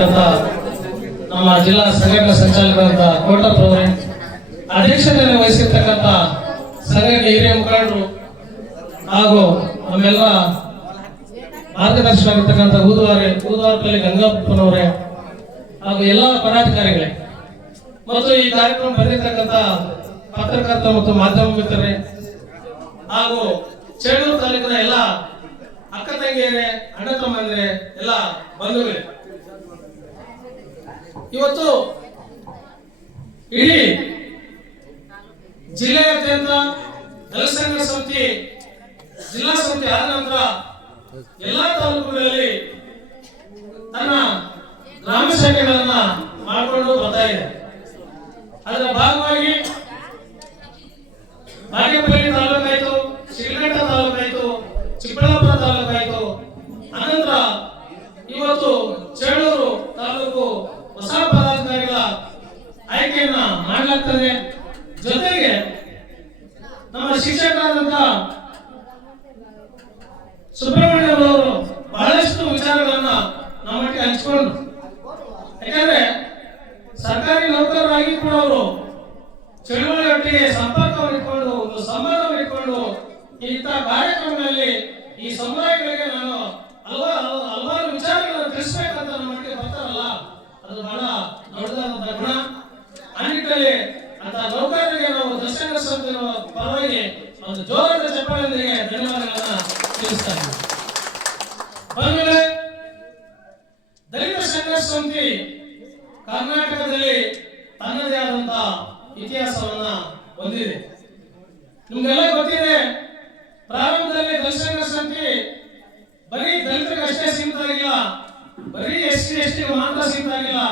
ಆಗಿರ್ತಕ್ಕಂಥ ನಮ್ಮ ಜಿಲ್ಲಾ ಸಂಘಟನಾ ಸಂಚಾಲಕರಾದ ಕೋಟಪ್ಪರವರೇ, ಅಧ್ಯಕ್ಷತೆಯನ್ನು ವಹಿಸಿರ್ತಕ್ಕಂಥ ಸಂಘಟನೆ ಹಿರಿಯ ಮುಖಂಡರು ಹಾಗೂ ನಮ್ಮೆಲ್ಲ ಮಾರ್ಗದರ್ಶಕರಾಗಿರ್ತಕ್ಕಂಥ ಊದುವಾರಪಲ್ಲಿ ಗಂಗಾಪುರವರೇ ಹಾಗೂ ಎಲ್ಲ ಪದಾಧಿಕಾರಿಗಳೇ ಮತ್ತು ಈ ಕಾರ್ಯಕ್ರಮ ಬಂದಿರತಕ್ಕಂಥ ಪತ್ರಕರ್ತ ಮತ್ತು ಮಾಧ್ಯಮ ಮಿತ್ರರೇ ಹಾಗೂ ಚೇಳೂರು ತಾಲೂಕಿನ ಎಲ್ಲ ಅಕ್ಕ ತಂಗಿಯರೇ, ಅಣ್ಣ ತಮ್ಮಂದಿರೇ, ಎಲ್ಲ ಬಂಧುಗಳೇ, ಇವತ್ತು ಇಡೀ ಜಿಲ್ಲೆಯಾದ್ಯಂತ ದಲಿತ ಸಂಘರ್ಷ ಸಮಿತಿ ಜಿಲ್ಲಾ ಸಮಿತಿ ಆದ ನಂತರ ಎಲ್ಲಾ ತಾಲೂಕುಗಳಲ್ಲಿ ತನ್ನ ಗ್ರಾಮ ಶಾಖೆಗಳನ್ನ ಮಾಡಿಕೊಂಡು ಬರ್ತಾ ಇದೆ. ಅದರ ಭಾಗವಾಗಿ ಬಾಗೇಪಲ್ಲಿ ತಾಲೂಕಾಯ್ತು, ಶಿಡ್ಲಘಟ್ಟ ತಾಲೂಕಾಯ್ತು, ಚಿಕ್ಕಬಳ್ಳಾಪುರ ತಾಲೂಕಾಯ್ತು, ಅನಂತರ ಇವತ್ತು ಚೇಳೂರು ತಾಲೂಕು ಹೊಸ ಪದಾಧಿಕಾರಿಗಳ ಆಯ್ಕೆಯನ್ನ ಮಾಡಲಾಗ್ತದೆ. ಜೊತೆಗೆ ನಮ್ಮ ಶಿಕ್ಷಕರಾದಂತ ಸುಬ್ರಹ್ಮಣ್ಯ ಅವರು ಬಹಳಷ್ಟು ವಿಚಾರಗಳನ್ನ ನಮ್ಮೊಟ್ಟಿಗೆ ಹಂಚಿಕೊಂಡು, ಯಾಕಂದ್ರೆ ಸರ್ಕಾರಿ ನೌಕರರಾಗಿ ಕೂಡ ಅವರು ಚಳುವಳಿಯೊಟ್ಟಿಗೆ ಸಂಪರ್ಕವನ್ನು ಇಟ್ಕೊಂಡು ಒಂದು ಸಂಬಂಧವನ್ನು ಇಟ್ಕೊಂಡು ಇಂಥ ಕಾರ್ಯಕ್ರಮಗಳಲ್ಲಿ ಈ ಸಮುದಾಯಗಳಿಗೆ ನಾನು ಹಲವಾರು ವಿಚಾರಗಳನ್ನು ತಿಳಿಸ್ಬೇಕಂತ ನಮ್ಮೊಟ್ಟಿಗೆ ಬರ್ತಾರಲ್ಲ, ಅದು ಬಹಳ ದೊಡ್ಡದಾದಂತಹ ಗುಣ. ಆ ನಿಟ್ಟಿನಲ್ಲಿ ಅಂತ ನೌಕರರಿಗೆ ನಾವು ದರ್ಶನ ಸಮಿತಿ ಪರವಾಗಿ ಒಂದು ಜೋರಾದ ಚಪ್ಪಾಳೆಯೊಂದಿಗೆ ಧನ್ಯವಾದಗಳನ್ನ ತಿಳಿಸ್ತಾ ಇದ್ದೀವಿ. ಬಂಧುಗಳೇ, ದಲಿತ ಸಂಘರ್ಷ ಸಮಿತಿ ಕರ್ನಾಟಕದಲ್ಲಿ ತನ್ನದೇ ಆದಂತಹ ಇತಿಹಾಸವನ್ನ ಹೊಂದಿದೆ. ನಿಮ್ಗೆಲ್ಲ ಗೊತ್ತಿದೆ, ಪ್ರಾರಂಭದಲ್ಲಿ ದಲಿತ ಸಂಘರ್ಷ ಸಮಿತಿ ಬರೀ ದಲಿತರಿಗೆ ಅಷ್ಟೇ ಸೀಮಿತ ಆಗಿಲ್ಲ, ಬರೀ ಎಸ್ಟಿ ಮಾತ್ರ ಸೀಮಿತ ಆಗಿಲ್ಲ,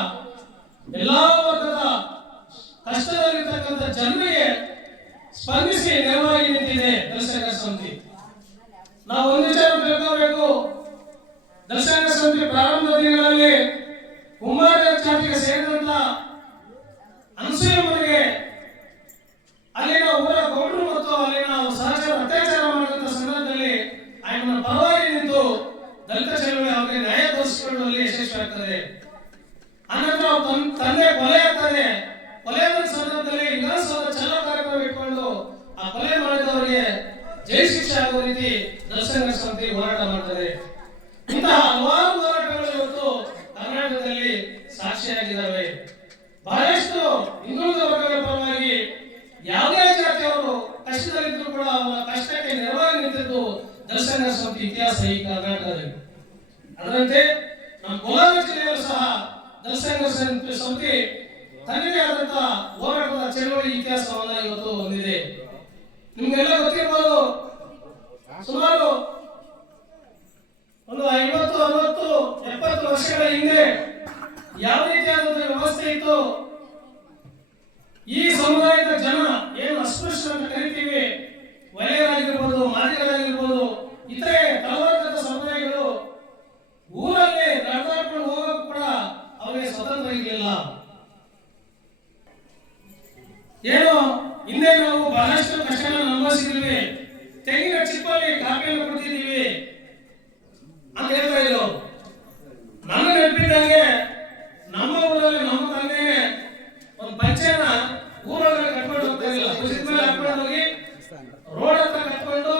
ಎಲ್ಲಾ ವರ್ಗದ ಕಷ್ಟದಲ್ಲಿರ್ತಕ್ಕಂಥ ಜನರಿಗೆ ಸ್ಪಂದಿಸಿ ನೆರವಾಗಿ ನಿಂತಿದೆ ದಲಿತ ಸಂಘರ್ಷ ಸಮಿತಿ. ನಾವು ಒಂದು ವಿಚಾರ ತಿಳ್ಕೋಬೇಕು, ದಲಿತ ಸಂಘರ್ಷ ಸಮಿತಿ ಪ್ರಾರಂಭದ ದಿನಗಳಲ್ಲಿ ಕುಂಬಾರ ಜಾತಿಗೆ ಸೇರಿದಂತ ಅನಸೂಯಮ್ಮನಿಗೆ ಅಲ್ಲಿನ ಊರ ಗೌಡರು ಮತ್ತು ಅಲ್ಲಿನ ಸಹಚರ ಅತ್ಯಾಚಾರ ಮಾಡಿದಂತ ಸಂದರ್ಭದಲ್ಲಿ ಆಯ್ನ ಪರವಾಗಿ ನಿಂತು ದಲಿತ ಚಳವಳಿ ಅವರಿಗೆ ನ್ಯಾಯ ತೋರಿಸಿಕೊಳ್ಳುವಲ್ಲಿ ಯಶಸ್ವಿಯಾಗ್ತದೆ. ಅನಂತರ ತಂದೆ ಕೊಲೆ ಆಗ್ತದೆ. ಕೊಲೆಯಾದ ಸಂದರ್ಭದಲ್ಲಿ ವಿಧಾನಸೌಧ ಚಲೋ ಕಾರ್ಯಕ್ರಮ ಇಟ್ಕೊಂಡು ಆ ಕೊಲೆ ಮಾಡಿದವರಿಗೆ ಜೈ ಶಿಕ್ಷೆ ಆಗುವ ರೀತಿ ದಲಿತ ಸಂಘರ್ಷ ಸಮಿತಿ ಹೋರಾಟ ಮಾಡ್ತದೆ. ಇಂತಹ ಹಲವಾರು ಹೋರಾಟಗಳು ಇವತ್ತು ಕರ್ನಾಟಕದಲ್ಲಿ ಸಾಕ್ಷಿಯಾಗಿದ್ದಾವೆ. ಬಹಳಷ್ಟು ಹಿಂದುಳಿದ ವರ್ಗಗಳ ಪರವಾಗಿ ಯಾವುದೇ ಜಾತಿಯವರು ಕಷ್ಟದಲ್ಲಿದ್ದರೂ ಕೂಡ ಅವರ ಕಷ್ಟಕ್ಕೆ ನೆರವಾಗಿ ನಿಂತಿದ್ದು ದಲಿತ ಸಂಘರ್ಷ ಸಮಿತಿ ಇತಿಹಾಸ ಈ ಕರ್ನಾಟಕದಲ್ಲಿ. ಅದರಂತೆ ನಮ್ಮ ಕೋಲಾರ ಜಿಲ್ಲೆಯಲ್ಲೂ ಸಹ ದಲಿತ ಸಂಘರ್ಷ ಸಮಿತಿ ತನ್ನದೇ ಆದಂತಹ ಹೋರಾಟದ ಚಳವಳಿ ಇತಿಹಾಸವನ್ನ ಇವತ್ತು ಹೊಂದಿದೆ. ನಿಮ್ಗೆಲ್ಲ ಗೊತ್ತಿರಬಹುದು, ಸುಮಾರು ಒಂದು 50, 60, 70 ವರ್ಷಗಳ ಹಿಂದೆ ಯಾವ ರೀತಿಯಾದಂತಹ ವ್ಯವಸ್ಥೆ ಇತ್ತು, ಈ ಸಮುದಾಯದ ಜನ ಏನು ಅಸ್ಪೃಶ್ಯ ಅಂತ ಕರಿತೀವಿ, ವಲಯರಾಗಿರ್ಬೋದು, ಮಾದಿಗರಾಗಿರ್ಬೋದು, ಇತರೆ ತಳವರ್ಗದ ಸಮುದಾಯಗಳು ಊರಲ್ಲಿ ನಡೆದಾಡ್ಕೊಂಡು ಹೋಗೋಕೆ ಕೂಡ ಅವರಿಗೆ ಸ್ವತಂತ್ರ ಇರಲಿಲ್ಲ. ಏನು ಹಿಂದೆ ನಾವು ಬಹಳಷ್ಟು ಕಷ್ಟಗಳನ್ನು ಅನುಭವಿಸಿದ್ವಿ, ತೆಂಗಿನ ಚಿಪ್ಪಲ್ಲಿ ಕಾಫಿಯನ್ನು ಕುಡಿದಿದ್ದೀವಿ ಅಂತ ಹೇಳ್ತಾ ಇದ್ರು. ನನ್ನ ನೆನಪಿದ್ದಂಗೆ ನಮ್ಮ ಊರಲ್ಲಿ ನಮ್ಮ ತಂದೆಗೆ ಒಂದು ಪಂಚೆನ ಊರೊಳಗೆ ಕಟ್ಕೊಂಡು ಹೋಗ್ತಾ ಇರಲಿಲ್ಲ, ಭುಜದ ಮೇಲೆ ಹಾಕೊಂಡು ಹೋಗಿ ರೋಡ್ ಹತ್ರ ಕಟ್ಕೊಂಡು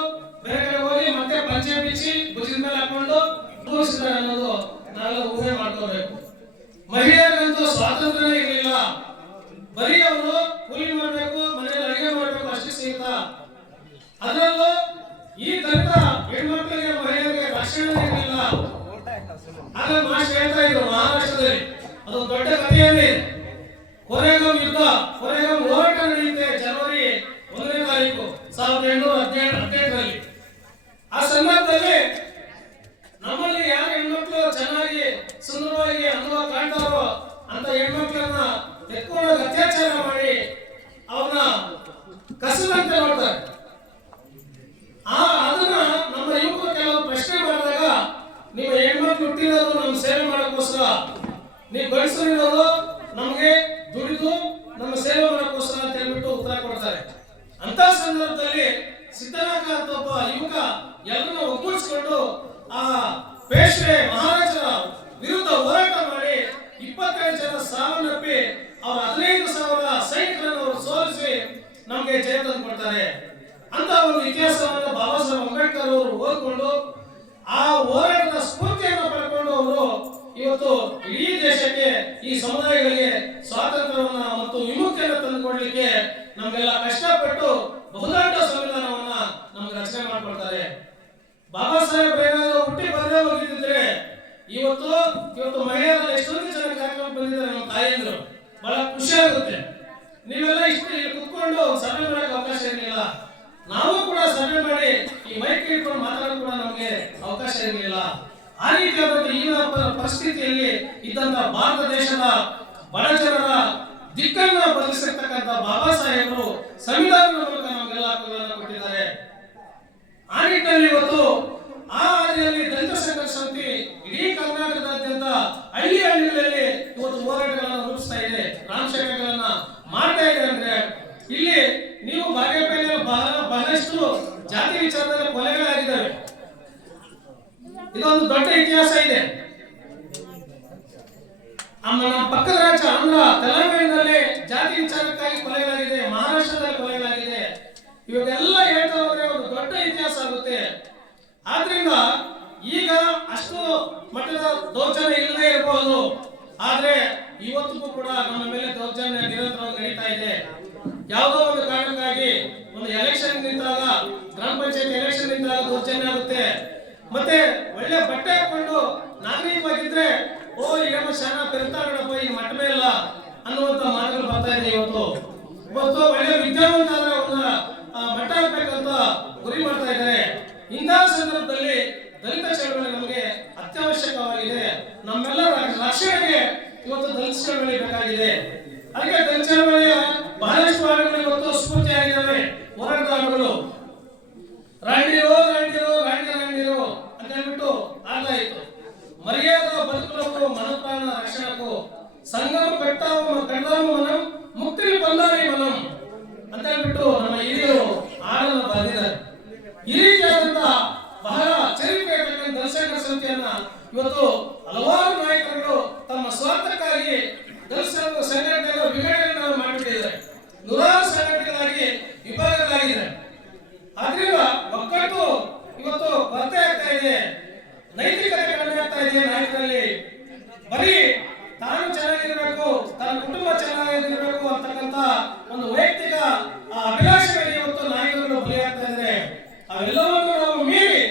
ಬೇರೆ ಕಡೆ ಹೋಗಿ ಮತ್ತೆ ಪಂಚೆ ಬಿಚ್ಚಿ ಭುಜದ ಮೇಲೆ ಹಾಕೊಂಡು ತೋರಿಸಿದ್ದಾರೆ ಅನ್ನೋದು ನಾವೆಲ್ಲ ಊಹೆ ಮಾಡ್ಕೋಬೇಕು. ಮಹಿಳೆಯರಿಗಂತೂ ಸ್ವಾತಂತ್ರ್ಯ ಇರಲಿಲ್ಲ, ಬರೀ ಅವರು ಕೂಲಿ ಮಾಡಬೇಕು, ಮನೆಯಲ್ಲಿ ಅಡಿಗೆ ಮಾಡಬೇಕು ಅಷ್ಟೇ ಸೀಮಿತ. ಅದರಲ್ಲೂ ಈ ದಲಿತ ಹೆಣ್ಮಕ್ಳಿಗೆ ಮಹಿಳೆಯರಿಗೆ ರಕ್ಷಣೆ ಇರಲಿಲ್ಲ. ಆಗ ಮಾಸ್ಟರ್ ಹೇಳ್ತಾ ಇದ್ರು, ಮಹಾರಾಷ್ಟ್ರದಲ್ಲಿ ಅದು ದೊಡ್ಡ ಕಥೆಯಲ್ಲಿ ಕೊರೆಗಾಂ ಯುದ್ಧ, ಕೊರೆಗಾಂ ಹೋರಾಟ ನಡೆಯುತ್ತೆ ಜನವರಿ 1ನೇ ತಾರೀಕು 1818ರಲ್ಲಿ. ಆ ಸಂದರ್ಭದಲ್ಲಿ ನಮ್ಮಲ್ಲಿ ಯಾರು ಹೆಣ್ಮಕ್ಳು ಚೆನ್ನಾಗಿ ಸುಂದರವಾಗಿ ಅನುಭವ ಕಾಣ್ತಾರೋ ಅಂತ ಹೆಣ್ಮಕ್ಳನ್ನ ಎತ್ಕೊಂಡು ಅತ್ಯಾಚಾರ ಮಾಡಿ ಅವ್ರನ್ನ ಕಸದಂತೆ ನೋಡ್ತಾರೆ. ಅದನ್ನ ನಮ್ಮ ಯುವಕರು ಕೆಲವು ಪ್ರಶ್ನೆ ಮಾಡಿದಾಗ, ನಿಮ್ಮ ಹೆಣ್ಮಕ್ಳು ಹುಟ್ಟಿರೋದು ನಮ್ಮ ಸೇವೆ ಮಾಡೋಕ್ಕೋಸ್ಕರ, ನೀವು ಗಂಡಸರಿರೋದು ನಮಗೆ ದುಡಿದು ನಮ್ಮ ಸೇವೆ ಮಾಡೋಕ್ಕೋಸ್ಕರ ಅಂತ ಹೇಳ್ಬಿಟ್ಟು ಉತ್ತರ ಕೊಡ್ತಾರೆ. ಅಂತ ಸಂದರ್ಭದಲ್ಲಿ ಸಿದ್ದರಾಕ ಅಂತ ಒಬ್ಬ ಯುವಕ ಎಲ್ಲರನ್ನ ಒಗ್ಗೂಡಿಸಿಕೊಂಡು ಆ ಪೇಶ್ವೆ ಮಹಾರಾಜರ ವಿರುದ್ಧ ಹೋರಾಟ ಮಾಡಿ ಸಾವನ್ನಪ್ಪಿ ಅವರ 15,000 ಸೈನಿಕರನ್ನು ಅವರು ಸೋಲಿಸಿ ನಮಗೆ ಜಯ ತಂದು ಕೊಡ್ತಾರೆ. ಅಂತ ಒಂದು ಇತಿಹಾಸವನ್ನು ಬಾಬಾ ಸಾಹೇಬ್ ಅಂಬೇಡ್ಕರ್ ಅವರು ಓದ್ಕೊಂಡು ಆ ಹೋರಾಟದ ಸ್ಫೂರ್ತಿಯನ್ನು ಪಡ್ಕೊಂಡು ಅವರು ಇವತ್ತು ಇಡೀ ದೇಶಕ್ಕೆ ಈ ಸಮುದಾಯಗಳಿಗೆ ಸ್ವಾತಂತ್ರ್ಯವನ್ನ ಮತ್ತು ವಿಮುಕ್ತಿಯನ್ನು ತಂದುಕೊಡ್ಲಿಕ್ಕೆ ನಮಗೆಲ್ಲ ಕಷ್ಟಪಟ್ಟು ಬಹುದೊಡ್ಡ ಸಂವಿಧಾನವನ್ನ ನಮ್ಗೆ ರಚನೆ ಮಾಡ್ಕೊಳ್ತಾರೆ. ಬಾಬಾ ಸಾಹೇಬ್ ಏನಾದ್ರು ಹುಟ್ಟಿ ಬರದೇ ಹೋಗಿದ್ರೆ ಇವತ್ತು ಮಹಿಳೆಯರಲ್ಲಿ ಎಷ್ಟೊಂದು ಜನ ಕಾರ್ಯಕ್ರಮ ಬಂದಿದ್ದಾರೆ. ನಮ್ಮ ತಾಯಂದ್ರು ಬಹಳ ಖುಷಿ ಆಗುತ್ತೆ. ನೀವೆಲ್ಲ ಇಷ್ಟು ಇಲ್ಲಿ ಕುತ್ಕೊಂಡು ಸಭೆ ಮಾಡಕ್ಕೆ ಅವಕಾಶ ಇರಲಿಲ್ಲ. ನಾವು ಕೂಡ ಸಭೆ ಮಾಡಿ ಈ ಮೈಕ್ ಇಟ್ಕೊಂಡು ಮಾತಾಡೋದು ಕೂಡ ನಮಗೆ ಅವಕಾಶ ಇರಲಿಲ್ಲ. ಆ ರೀತಿಯಾದ ಈ ಪರಿಸ್ಥಿತಿಯಲ್ಲಿ ಇದ್ದಂತ ಭಾರತ ದೇಶದ ಬಡ ಜನರ ದಿಕ್ಕನ್ನ ಬದಲಿಸಿರ್ತಕ್ಕಂಥ ಬಾಬಾ ಸಾಹೇಬರು ಸಂವಿಧಾನದ ಮೂಲಕ ನಮಗೆಲ್ಲ ಹಕ್ಕುಗಳನ್ನು ಕೊಟ್ಟಿದ್ದಾರೆ. ಆ ನಿಟ್ಟಿನಲ್ಲಿ ಇವತ್ತು ಆ ಹಾದಿಯಲ್ಲಿ ದಲಿತ ಸಂಘರ್ಷ ಸಮಿತಿ ಇಡೀ ಕರ್ನಾಟಕದಾದ್ಯಂತ ಹಳ್ಳಿಗಳಲ್ಲಿ ಇವತ್ತು ಹೋರಾಟಗಳನ್ನು ರೂಪಿಸ್ತಾ ಇದೆ, ರಾಮಶೇಖರಗಳನ್ನ ಮಾಡ್ತಾ ಇದೆ. ಅಂದ್ರೆ ಇಲ್ಲಿ ನೀವು ಬಾಗೇಪಲ್ಲಿಯಲ್ಲಿ ಬಹಳಷ್ಟು ಜಾತಿ ವಿಚಾರದಲ್ಲಿ ಕೊಲೆಗಳಾಗಿದ್ದಾವೆ. ಇದೊಂದು ದೊಡ್ಡ ಇತಿಹಾಸ ಇದೆ. ನಮ್ಮ ಪಕ್ಕದ ರಾಜ್ಯ ಆಂಧ್ರ, ತೆಲಂಗಾಣದಲ್ಲಿ ಜಾತಿ ವಿಚಾರಕ್ಕಾಗಿ ಕೊಲೆಗಳಾಗಿದೆ, ಮಹಾರಾಷ್ಟ್ರದಲ್ಲಿ ಕೊಲೆಗಳಾಗಿದೆ. ಇವೆಲ್ಲ ಹೇಳ್ತಾ ಹೋದ್ರೆ ಒಂದು ದೊಡ್ಡ ಇತಿಹಾಸ ಆಗುತ್ತೆ. ಆದ್ರಿಂದ ಈಗ ಅಷ್ಟು ಮಟ್ಟದ ದೌರ್ಜನ್ಯ ಇಲ್ಲದೆ ಇರಬಹುದು, ಆದ್ರೆ ಇವತ್ತಿಗೂ ಕೂಡ ನಮ್ಮ ಮೇಲೆ ದೌರ್ಜನ್ಯ ನಿರಂತರವಾಗಿ ನಡೀತಾ ಇದೆ. ಯಾವುದೋ ಒಂದು ಕಾರಣಕ್ಕಾಗಿ ಒಂದು ಎಲೆಕ್ಷನ್ ನಿಂತಾಗ, ಗ್ರಾಮ ಪಂಚಾಯತ್ ಎಲೆಕ್ಷನ್ ನಿಂತಾಗ ದೌರ್ಜನ್ಯ ಆಗುತ್ತೆ. ಮತ್ತೆ ಒಳ್ಳೆ ಬಟ್ಟೆ ಹಾಕೊಂಡು ನಾಗರಿಕವಾಗಿದ್ರೆ ಏನೋ ಶಾನ ಪೆರ್ತಾಡಪ್ಪ ಈ ಮಟ್ಟಮೇ ಇಲ್ಲ ಅನ್ನುವಂತ ಮಾತುಗಳು ಬರ್ತಾ ಇದೆ. ಇವತ್ತು ಒಳ್ಳೆ ವಿದ್ಯಾವಂತ ಆದ್ರೆ ಅವನ್ನ ಮಟ್ಟ ಹಾಕ್ಬೇಕಂತ ಗುರಿ ಮಾಡ್ತಾ ಇದ್ದಾರೆ. ಇಂತಹ ಸಂದರ್ಭದಲ್ಲಿ ದಲಿತ ಚಳವಳಿ ನಮಗೆ ಅತ್ಯವಶ್ಯಕವಾಗಿದೆ. ನಮ್ಮೆಲ್ಲರ ರಕ್ಷಣೆಗೆ ಇವತ್ತು ದಲಿತ ಚಳವಳಿ ಬೇಕಾಗಿದೆ. ಅದಕ್ಕೆ ದಲಿತ ಚಳವಳಿಯ ಬಹಳಷ್ಟು ಹಾಡುಗಳು ಇವತ್ತು ಸ್ಫೂರ್ತಿಯಾಗಿದ್ದಾವೆ. ಹೋರಾಟದ ಹಾಡುಗಳು ರಾಂಡಿರೋ ರಾಂಡಿರೋ ರಾಂಡಿ ರಾಂಡಿರೋ ಅಂತ ಹೇಳ್ಬಿಟ್ಟು ಆಗ್ತಾ ಇತ್ತು. ಮರ್ಯಾದ ಬದುಕುలకు ಮನಪ್ರಾಣ ರಕ್ಷಣೆಗೂ ಸಂಗಮ ಕಟ್ಟಾವು ಕಟ್ಟಾವು ಮನಂ ಮುಕ್ತಿ ಬಂದಾರಿ ಮನಂ ಅಂತ ಹೇಳ್ಬಿಟ್ಟು ನಮ್ಮ ಹಿರಿಯರು ಹಾಡನ್ನು ಬರೆದಿದ್ದಾರೆ. ಈ ರೀತಿಯಾದಂತ ಬಹಳ ಚರಿತ್ರೆ ಇರತಕ್ಕಂಥ ದಲಿತ ಸಮಿತಿಯನ್ನ ಇವತ್ತು ಹಲವಾರು ನಾಯಕರುಗಳು ತಮ್ಮ ಸ್ವಾರ್ಥಕ್ಕಾಗಿ ದಲಿತ ಸಂಘಟನೆಗಳ ವಿಂಗಡಣೆಯನ್ನು ಮಾಡಿಬಿಟ್ಟಿದ್ದಾರೆ. ನೂರಾರು ಸಂಘಟನೆಗಳಾಗಿ ವಿಭಾಗಗಳಾಗಿದೆ. ಆದ್ರಿಂದ ಒಕ್ಕಟ್ಟು ಇವತ್ತು ಕೊರತೆ ಆಗ್ತಾ ಇದೆ, ನೈತಿಕತೆ ಕಡಿಮೆ ಆಗ್ತಾ ಇದೆ ನಾಯಕರಲ್ಲಿ. ಬರೀ ತಾನು ಚೆನ್ನಾಗಿರ್ಬೇಕು, ತನ್ನ ಕುಟುಂಬ ಚೆನ್ನಾಗಿರ್ಬೇಕು ಅಂತಕ್ಕಂಥ ಒಂದು ವೈಯಕ್ತಿಕ ಅಭಿಲಾಷೆಗಳಿಗೆ ಇವತ್ತು ನಾಯಕರು ಬಲಿಯಾಗ್ತಾ ಇದ್ದಾರೆ. ಅವೆಲ್ಲವನ್ನು ನಾವು ಮೀರಿ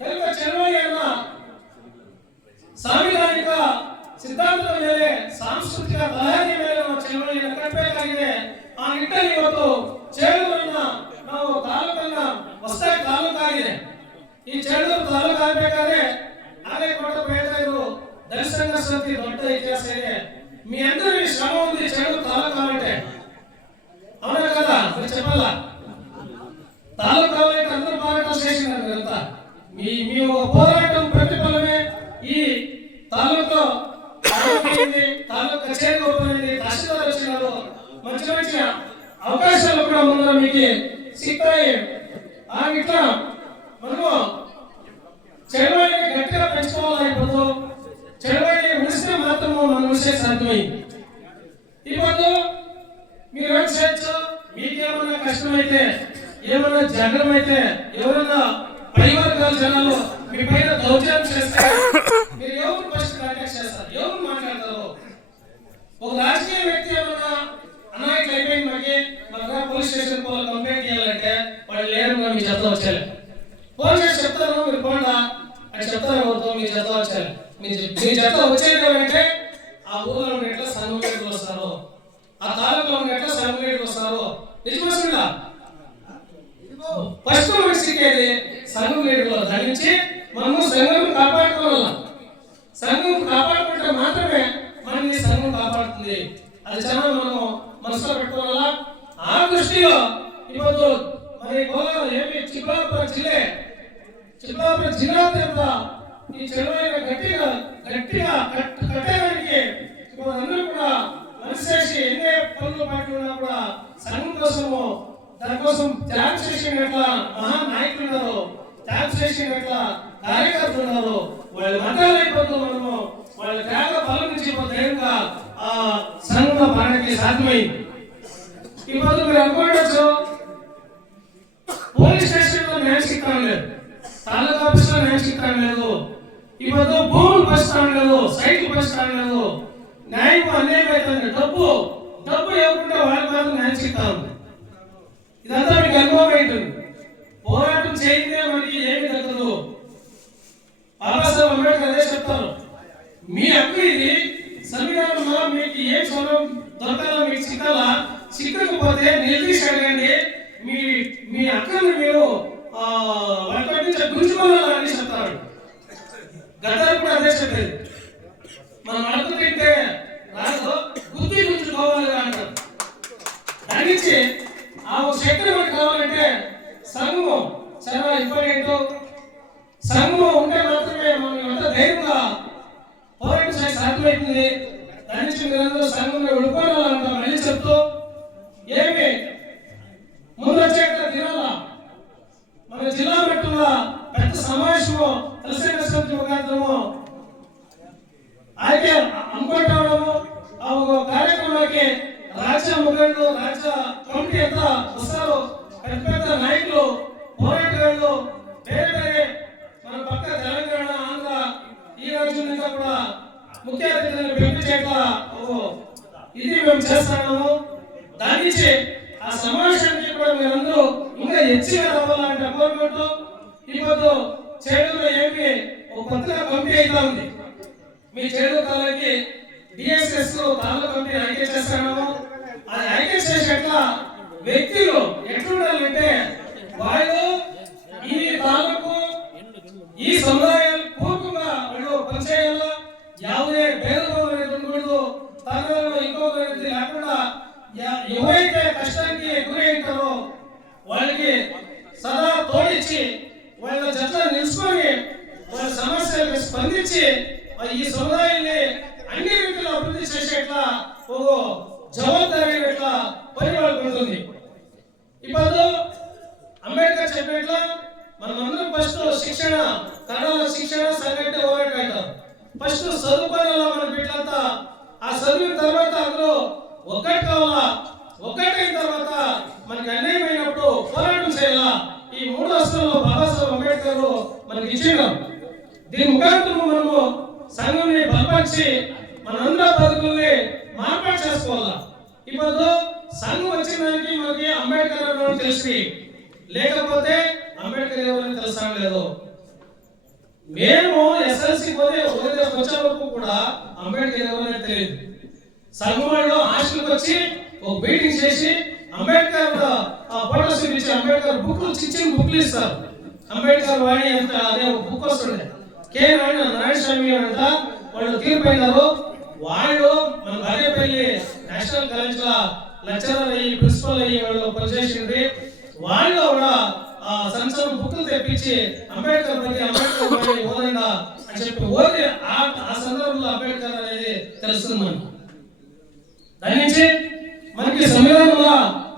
ದಲಿತ ಚಳವಳಿಯನ್ನ ಸಾಂವಿಧಾನಿಕ ಸಿದ್ಧಾಂತದ ಮೇಲೆ, ಸಾಂಸ್ಕೃತಿಕ ತಳಹದಿಯ ಮೇಲೆ ನಾವು ಚಳವಳಿಯನ್ನು ಕಟ್ಟಬೇಕಾಗಿದೆ. ಆ ನಿಟ್ಟಿನಲ್ಲಿ ಇವತ್ತು ಚೇಳೂರನ್ನ ನಾವು ತಾಲೂಕನ್ನ ಹೊಸದಾಗಿ ತಾಲೂಕಾಗಿದೆ. ಈ ಚೇಳೂರು ತಾಲೂಕು ಆಗ್ಬೇಕಾದ್ರೆ ಆಗಲೇ ಕೊಟ್ಟು ಹೇಳ್ತಾ ಇದ್ರು ದಲಿತ ಸಂಘರ್ಷ ಸಮಿತಿ ದೊಡ್ಡ ಇತಿಹಾಸ ಇದೆ. మీ అందరి శ్రమ ఉంది చెడుగు తాలూకా అంటే అవునా కదా? మీరు చెప్పాలా? తాలూకా అంటే అందరూ పోరాటం చేసినారు మీరంతా. మీ పోరాటం ప్రతిఫలమే ఈ తాలూకా తాలూకా కచేరీ ఓపెన్ అయింది, తహసీల్దార్ వచ్చినారు, మంచి మంచి అవకాశాలు కూడా ముందర మీకు సిగ్తాయి. ఆ ఇట్లా మనము చಳವಳಿని గట్టిగా పెంచుకోవాలైపోదు. చಳవಳಿని ఉడిస్తే మాత్రము మన విషయం సాధ్యమైంది. ఇప్పుడు మీరు ఏం చేయొచ్చు, మీకేమన్నా కష్టమైతే, ఏమన్నా జగడం అయితే, ఎవరన్నా పై వర్గాల జనాలు మీ పైన దౌర్జన్యం చేస్తే మీరు ఎవరు ఫస్ట్ కాంటాక్ట్ చేస్తారు, ఎవరు మాట్లాడతారు? ఒక రాజకీయ వ్యక్తి ఏమన్నా అనాయకులు అయిపోయింది మనకి పోలీస్ స్టేషన్ పోవాలి కంప్లైంట్ చేయాలంటే వాళ్ళు లేరు, మీ జత వచ్చారు. ఫోన్ చేసి చెప్తారు, మీరు పోండా అని చెప్తారు. అవుతాం మీ జత వచ్చారు. మీ జత వచ్చేది అంటే ఆ ఊర్లో ఎట్లా సంఘం లీడర్లు వస్తారు, ఆ తాలూకాలో ఎట్లా సంఘం లీడర్లు వస్తారు. నిజమేనా? ఫస్ట్ మనకి సిక్కేది సంఘం లీడర్లు. దాని నుంచి మనము సంఘం కాపాడుకోవాలి. సంఘం కాపాడుకుంటే మాత్రమే మనల్ని సంఘం కాపాడుతుంది. అది చాలా మనం మనసులో పెట్టుకోవాలా. ఆ దృష్టిలో ఇప్పుడు మరి ఏమి చిక్కాపురం జిల్లాద్యంత ఈ చಳವಳಿని గట్టిగా కట్టడానికి ఇప్పుడు అందరూ కూడా మనసు చేసి ఎన్ని పనులు పాటున్నా కూడా సంఘం కోసము దానికోసం త్యాగం చేసినట్ల మహా నాయకులు ఉన్నారు, త్యాగం చేసినట్ల కార్యకర్తలు ఉన్నారు. వాళ్ళ మంత్రాలు అయిపోతూ మనము వాళ్ళ త్యాగ ఫలం నుంచి ధైర్యంగా ఆ మనకి సాధ్యమైంది. ఇప్పుడు మీరు అనుకోవచ్చు పోలీస్ స్టేషన్ లో న్యాయం సిగ్తాం లేదు, తాలూకా ఆఫీస్ లో న్యాయం సిగ్తాం లేదు, ఇప్పుడు భూములు పంచుతాం లేదు, సైట్లు పంచుతాం లేదు, న్యాయం అన్యాయం అవుతుంది. డబ్బు ఇవ్వకుండా వాళ్ళకి మాత్రం న్యాయం సిగ్తా ఉంది. ఇదంతా మీకు అనుభవం ఉంటుంది. పోరాటం చేయందే మనకి ఏమి దక్కదు. బాబాసాహెబ్ అంబేద్కర్ అదే చెప్తారు, మీ హక్కు ఇది, సంవిధానంలో మీకు ఏం సౌలభ్యం దొరకాలో మీకు సిక్కకపోతే నిలదీసి అడగండి, మీ హక్కును మీరు వాటి నుంచి గుంజుకోవాలని చెప్తారు. గతాలు కూడా అదే చెప్పేది, మనం అడుగు తింటే రాదు, బుద్ధి గుంజుకోవాలి అంటారు. దాని నుంచి ఆ శక్తి మనకు కావాలంటే సంఘం చాలా ఇంపార్టెంట్. సంఘం ఉంటే మాత్రమే మనం ఎంత ధైర్యంగా పోరాటం సాధ్యమవుతుంది. దాని నుంచి మీరందరూ సంఘంలో విడిపోవాలంటారు. మళ్ళీ చెప్తూ ఏమి ముందు వచ్చేట దినాల మన జిల్లా మట్టున పెద్ద సమావేశము తలసేన ముఖాంతరము అయితే అనుకుంటాము. ఆ కార్యక్రమానికి రాజ్య ముఖండు రాజ్య కమిటీ అంతా వస్తారు. పెద్ద నాయకులు పోరాటగాళ్ళు వేరే మన పక్క తెలంగాణ ఆంధ్ర ఈ రాజ్యం నుంచి కూడా ముఖ్య అతిథులను పిలిపించేట ఇది మేము చేస్తాము. దాని నుంచి ఆ సమావేశానికి కూడా మీరందరూ ఇంకా హెచ్చుగా రావాలంటే కోరుకుంటూ ఇప్పుడు చేడులో ఏమి ఒక కొత్తగా కమిటీ అవుతా ఉంది. మీ చేడు కాలానికి డిఎస్ఎస్ తాలూకా కమిటీ ఐక్య చేస్తాము. అది ఐక్య చేసేట్ల వ్యక్తులు ఎట్లుండాలంటే వాళ్ళు ఈ తాలూకు ఈ సముదాయాలు పూర్వకంగా వాళ్ళు పనిచేయాల, ಯಾವುದೇ భేదభావం అనేది ఉండకూడదు. తనలో ఇంకో లేకుండా ఎవరైతే కష్టానికి గురి అవుతారో వాళ్ళకి సదా తోడిచ్చి వాళ్ళ జట్ల నిలుచుకొని వాళ్ళ సమస్యలకు స్పందించి ఈ సముదాయాన్ని అన్ని రీతిలో అభివృద్ధి చేసేట్లా ఒక జవాబారి పని వాళ్ళకు ఉంటుంది. ఇప్పుడు అంబేద్కర్ చెప్పేట్లా మనమందరం ఫస్ట్ శిక్షణ కన్నడ శిక్షణ సంఘటన పోరాటం అంటాం. ఫస్ట్ చదువుకోవాలా మన బిడ్డలంతా. ఆ చదివిన తర్వాత అందులో ఒక్కటి కావాలా, ఒక్కటైన తర్వాత మనకి అన్యాయం అయినప్పుడు పోరాటం చేయాలా. ఈ 3 అస్త్రాలు బాబాసాహెబ్ అంబేద్కర్ మనకి ఇచ్చినాం. దీని ముఖాంతరం మనము సంఘంని బలపరిచి మనందరి బతుకుల్ని మార్పాటు చేసుకోవాలా. ఇప్పుడు సంఘం వచ్చిన దానికి మనకి అంబేద్కర్ ఎవరో తెలిసి, లేకపోతే అంబేద్కర్ ఎవరని తెలుసా లేదు. మేము ఎస్ఎల్సి వచ్చే వరకు కూడా అంబేద్కర్ ఎవరని తెలియదు. సంఘంలో హాస్టల్కి వచ్చి ఒక మీటింగ్ చేసి అంబేద్కర్ ఫోటోస్ ఇచ్చి అంబేద్కర్ చిన్న బుక్లు ఇస్తారు. అంబేద్కర్ వాణి అంత అదే బుక్ వస్తుండే కే నారాయణ స్వామి అంట వాళ్ళు తీరిపోయినారు. వాళ్ళు మన భార్యపల్లి నేషనల్ కాలేజ్ లో లెక్చరర్ అయ్యి ప్రిన్సిపల్ అయ్యి వాళ్ళు పనిచేసింది. వాళ్ళు కూడా సంవత్సరం బుక్లు తెప్పించి అంబేద్కర్ ఓదండా అని చెప్పి ఓది ఆ సందర్భంలో అంబేద్కర్ అనేది తెలుస్తుంది మనకి. దాని నుంచి మనకి సంవిధానంలో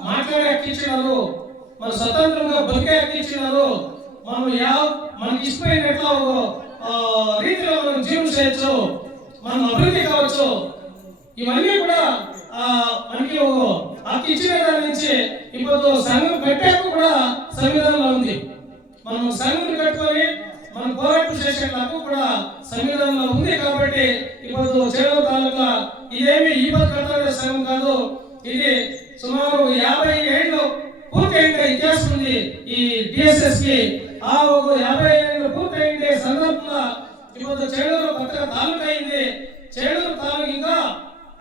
మాట్లాడే హక్కు ఇచ్చినారు, మన స్వతంత్రంగా బతికే హక్కు ఇచ్చినారు. మనం మనకి ఇష్టమైనట్ల రీతిలో మనం జీవనం చేయొచ్చు, మనం అభివృద్ధి కావచ్చు. ఇవన్నీ కూడా మనకి హక్కు ఇచ్చిన దాని నుంచి ఇప్పుడు సంఘం పెట్టాక కూడా సంవిధానంలో ఉంది. మనం సంఘం కట్టుకొని మనం పోరాటం చేసే హక్కు కూడా సంవిధానంలో ఉంది. కాబట్టి ఇప్పుడు చేవల తాలూకా ఇదేమి ఈ కర్తవ్య సంఘం కాదు, ఇది సుమారు 50 ఏళ్ళు పూర్తయిన ఇతిహాసం ఉంది ఈ డిఎస్ఎస్ కి. ఆ 50 ఏళ్ళు పూర్తయిందే సందర్భంలో ఇప్పుడు చేడూరు కొత్తగా తాలూకా అయింది. చేడూరు తాలూకా ఇంకా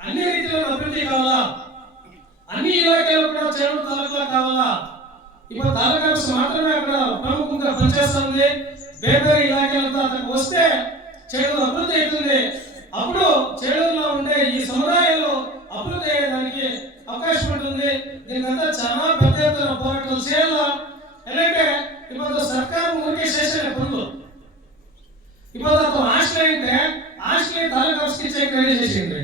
అన్ని రీతిలో అభివృద్ధి కావాలా, అన్ని ఇలాకాలు కూడా చేడూరు తాలూకా కావాలా. ఇప్పుడు తాలూకా మాత్రమే అక్కడ ప్రముఖంగా పనిచేస్తుంది. వేరే ఇలాకాలంతా అతనికి వస్తే చేడూరు అభివృద్ధి అవుతుంది. అప్పుడు చేడూరులో ఉండే ఈ సముదాయాలు అభివృద్ధి అయ్యేదానికి అవకాశం ఉంటుంది. దీనికంతా చాలా పెద్ద ఎత్తున పోరాటాలు చేయాలా. ఎందుకంటే ఇప్పుడు సర్కారు ఊరికే చేసిన పనులు ఇప్పుడు అతను హాస్టల్ అయితే హాస్టల్ తాలూకా ఇచ్చే క్రెడిట్ చేసింది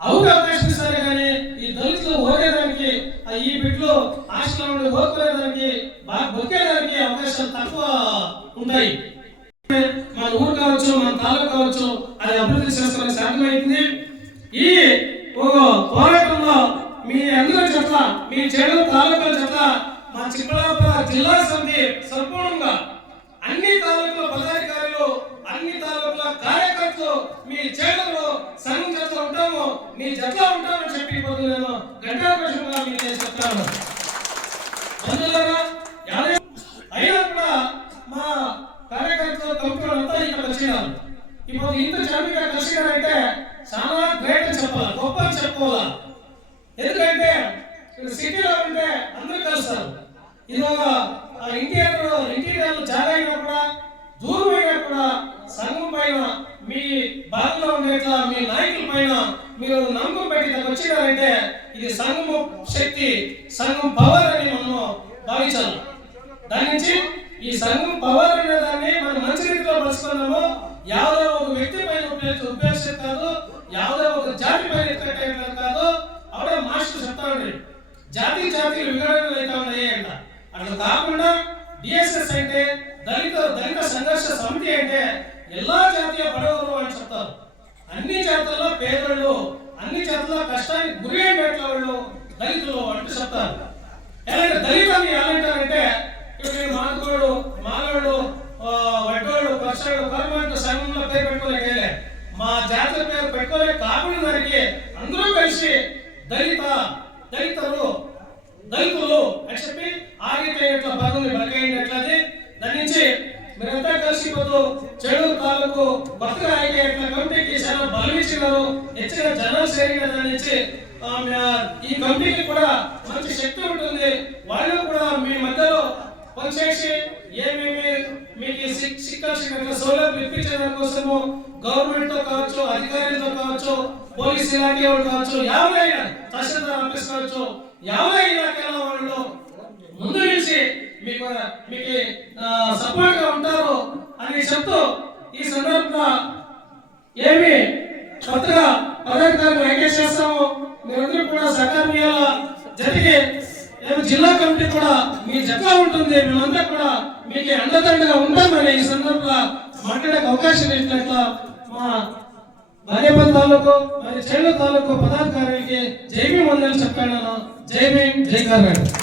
అవుకు అవకాశం ఇస్తారు. కానీ ఈ దళితులు ఓదేదానికి ఈ బిడ్డలు హాస్టల్ నుండి ఓదుకునేదానికి బాగా బొక్కేదానికి అవకాశాలు తక్కువ ఉంటాయి. మన ఊరు కావచ్చు, మన తాలూకా కావచ్చు, అది అభివృద్ధి చేసుకోవడానికి సాధ్యమైంది. ఈ జత, మీ చెడు తాలూకాల జత మా చిక్కబళ్ళాపురం జిల్లా సమితి సంపూర్ణంగా అన్ని తాలూకుల పదాధికారులు, అన్ని తాలూకుల కార్యకర్తలు మీ చేతుల్లో సంఘం జత ఉంటాము, మీ జతలో ఉంటామని చెప్పి ఇప్పుడు నేను ఘంటాఘోషంగా మీకు చెప్తాను. అందువల్ల అయినా కూడా మా కార్యకర్తలు కమిటీలు అంతా ఇక్కడ వచ్చినారు. ఇప్పుడు ఇంత జనంగా కలిసినారంటే చాలా గ్రేట్ అని చెప్పాలి, గొప్ప అని చెప్పుకోవాలా. ఎందుకంటే సిటీలో ఉంటే అందరూ కలుస్తారు. ఇది ఒక ఇంటీరియర్ జాగా అయినా కూడా, దూరం అయినా కూడా సంఘం పైన మీ బాధలో ఉండేట్లా మీ నాయకుల పైన మీరు నమ్మకం పెట్టి వచ్చినారంటే ఇది సంఘము శక్తి, సంఘం పవర్ అని మనం భావించాలి. దాని నుంచి ఈ సంఘం పవర్ అనే దాన్ని మనం మంచి రీతిలో పలుచుకున్నాము. ಯಾವುದೇ ఒక వ్యక్తి పైన ఉపయోగించే కాదు, ಯಾವುದೇ ఒక జాతి పైన ఎత్తుకట్టేయడం కాదు. ఆవిడ మాస్టర్ చెప్తాడు, జాతీయులు విఘటనలు అయితే ఉన్నాయి అంట. అట్లా కాకుండా డిఎస్ఎస్ అంటే దళిత సంఘర్ష సమితి అంటే ఎలా జాతీయ పడవరు అని చెప్తారు. అన్ని జాతుల్లో పేదలు, అన్ని జాతుల్లో కష్టానికి గురి అయినట్ల వాళ్ళు దళితులు అంటూ చెప్తారు. ఎలాంటి దళితాన్ని ఎలాంటారంటే ఇప్పుడు మానవుడు, మానవుడు, వడ్డోడు, పక్షుడు, పరమాంత సంఘంలో పేరు పెట్టుకోలేకే, మా జాతుల పేరు పెట్టుకోలేక కాకుండా దానికి అందరూ కలిసి దళితులు అని చెప్పి ఆగితే ఎట్లా పదవుని బలకైనట్లది. దాని నుంచి మీరంతా కలిసిపోతూ చెడు తాలూకు కొత్తగా ఆగే ఎట్లా కమిటీకి చాలా బలం ఇచ్చినారు. హెచ్చరిక జనాలు సేరిన దాని నుంచి ఈ కమిటీకి కూడా మంచి శక్తి ఉంటుంది. వాళ్ళు కూడా మీ మధ్యలో పనిచేసి ఏమేమి మీకు సిక్కాల్సిన సౌలభ్యం ఇప్పించడం కోసము గవర్నమెంట్ తో కావచ్చు, అధికారులతో కావచ్చు, పోలీస్ ఇలాఖ వాళ్ళు కావచ్చు, ఎవరైనా తహసీల్దార్ ఆఫీస్ కావచ్చు, ఎవరై ఇలాఖలో వాళ్ళు ముందు నుంచి మీకు సపోర్ట్ గా ఉంటారు అని చెప్తూ ఈ సందర్భంగా ఏమి కొత్తగా పదాధికారులు ఎంగేజ్ చేస్తాము. మీరందరూ కూడా సహకారం జరిగే జిల్లా కమిటీ కూడా మీ జట్లా ఉంటుంది. మేమంతా కూడా మీకు అండదండగా ఉంటామని ఈ సందర్భంగా మాట్లాడే అవకాశం ఇట్లా మా భార్యాపతి తాలూకు మరి చెల్లు తాలూకు పదాధికారులకి జై భీమ్ వందలు చెప్తాను. జై భీమ్, జై కర్ణాటక.